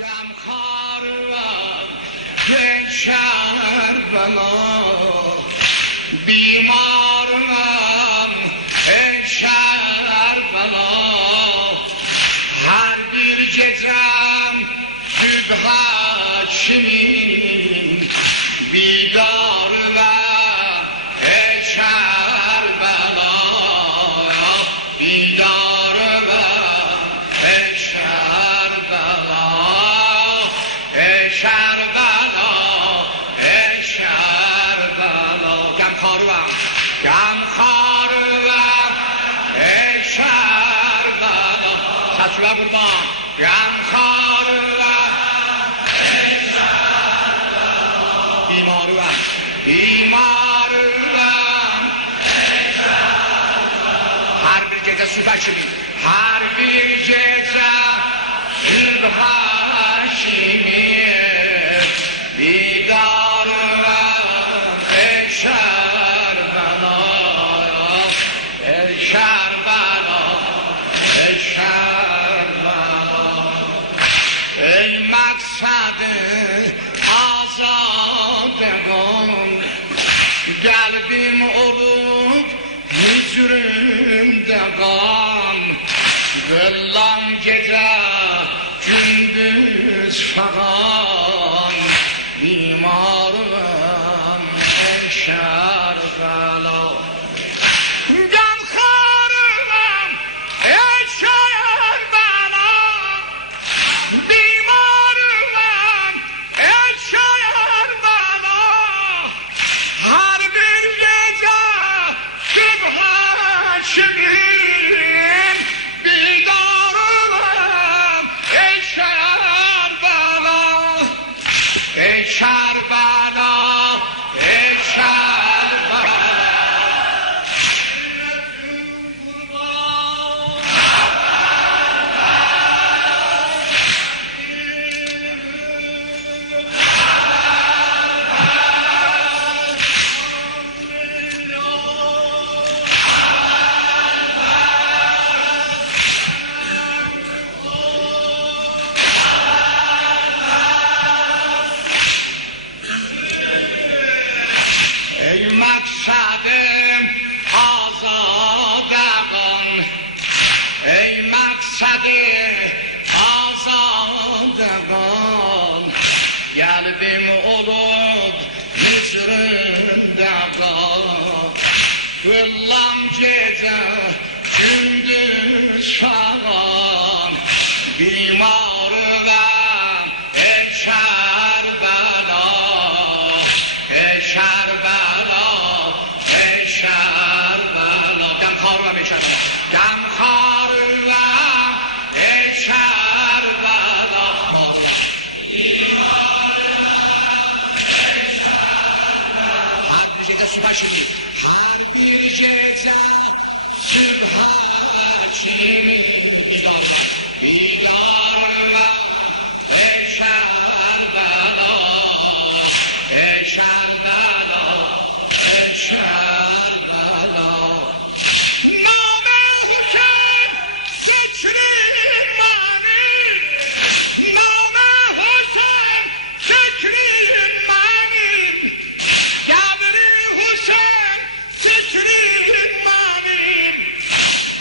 غمخوارم به کربلا بیمارم ای کربلا هر bir gecem sübh haşimin بیدار و ای کربلا بیدار و ای کربلا ای کربلا ای کربلا غمخوارم ای کربلا تسبیح قربان غمخوارم ای کربلا بیمارم ای کربلا هر bir gece süper şimdi her bir gece sübh haşimin بیدارم ای کربلا ای کربلا ای کربلا ای مقصد azadگان قلبim olup hüzrümde gam Gıllam gece gündüz falan بیمارم ای کربلا غمخوارم ای کربلا بیمارم ای کربلا هر bir gece sübh haşimin بیدارم ای کربلا ای کربلا ای کربلا ای مقصد آزادگان ای مقصد آزادگان قلبim olup hüzrümde kal Gıllam gece gündüz falan بیمارم ای کربلا ای کربلا ای کربلا غمخوارم ای کربلا غمخوارم ای کربلا هر bir gece sübh haşimin بیدارم ای کربلا ای کربلا ای کربلا نام حسین فکری منی نام حسین فکری منی گبری حسین فکری منی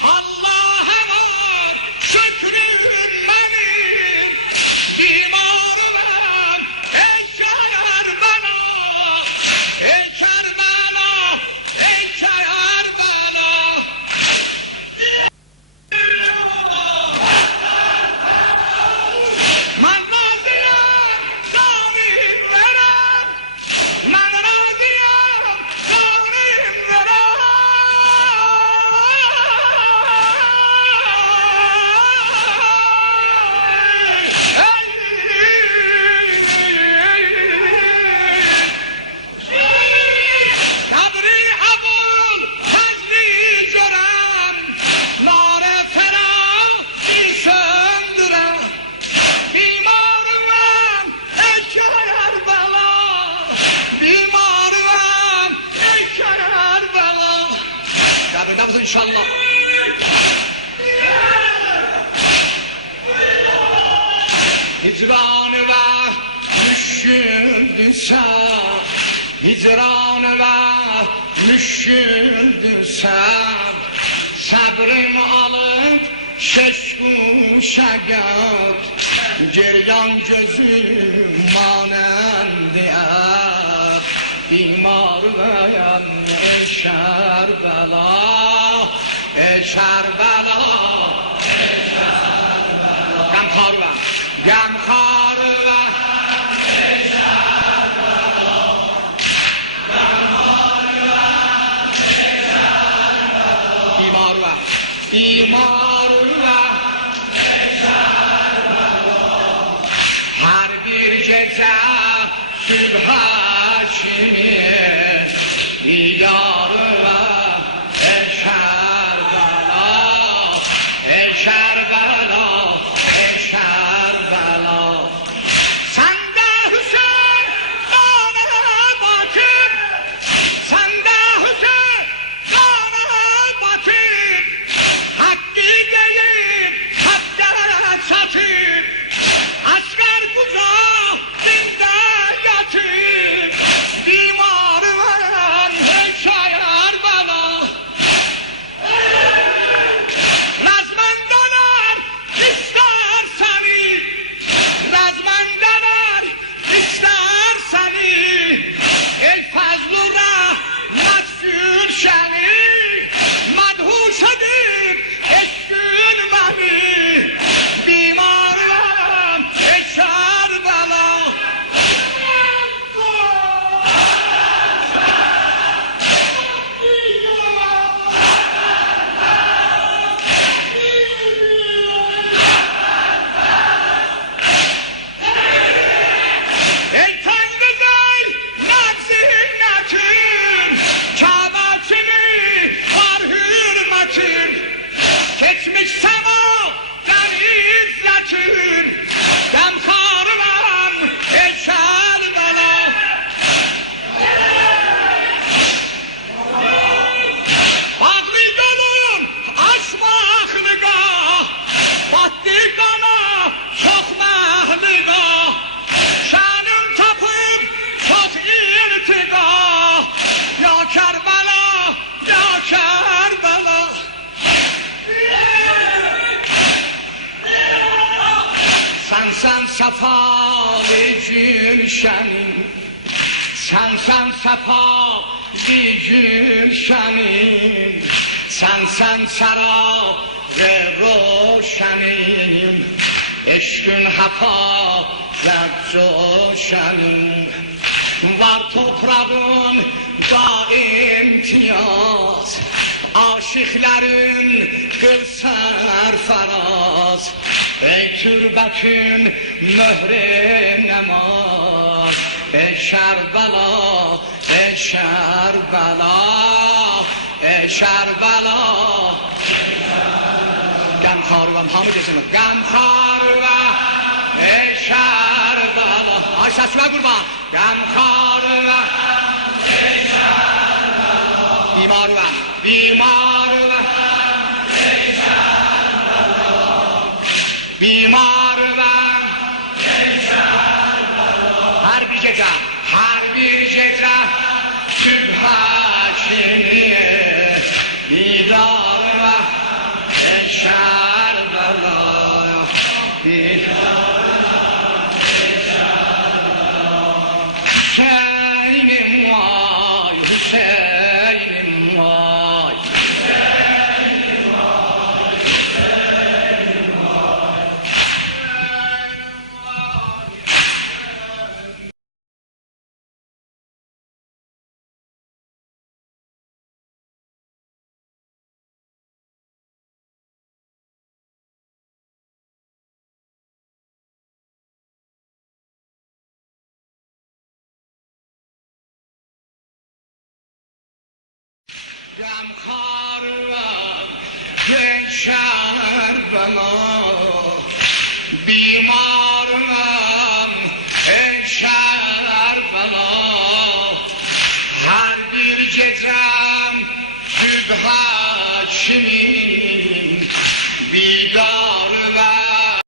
الله اکبر فکری منی بیمارم ای کربلا ای کربلا ای کربلا من راضیم داریم برم من راضیم داریم برم قدری حبول تجری جرم نار فراقی söndürem بیمارم ای کربلا بیمارم ای کربلا قدر نبود انشالله hicran ve müşküldür sen, hicran ve müşküldür sen. Sabrım alıp şeşkuş agar, ceryan gözüm manendiye. بیمار ویم ای کربلا ای کربلا غمخوار و غمخوار و ای کربلا غمخوار و ای کربلا بیمار و بیمار و ای کربلا هر bir gece sübha دیدارم ای کربلا ای کربلا ای کربلا سنده حسین دانه باطن سنده حسین دانه باطن حقی گلیم حقیقت ساتین اصغر کجا زنده یتیم بیمار من ای کربلا رزمندانر بیشتر سنی رزمندانر بیشتر سنی ای فضل و رحمت گل شنی مدهوش شدیم عشقین منی بیمارم ای کربلا Geçmiş sama deniz lakin Gamkarım ey Kerbela Bağlı dolum açmak nigah Battı kana sokmak nigah Şanım tapıp çok irtigah Ya Kerbela ya Kerbela Sen safalı gülşenim Sen safalı gülşenim Sen sarab roşenim Eşkün hafazet coşenim Var toprağın da imtiyaz Aşıkların kıl serfaraz Ey türbetün mühre nemaz Ey Kerbela, ey Kerbela, ey Kerbela Gamkhar ve hamı desin Gamkhar ve ey Kerbela Ay sesime kurban Gamkhar ve ey Kerbela Bimar ve bimar ve ey Kerbela Bimar ve ey Kerbela Her bir gece sübhakiniye Didar ve ey Kerbela Didar ve ey Kerbela Hüseyin'im vay Hüseyin'im vay Hüseyin'im vay Hüseyin'im vay Gamkhar ve ey Kerbela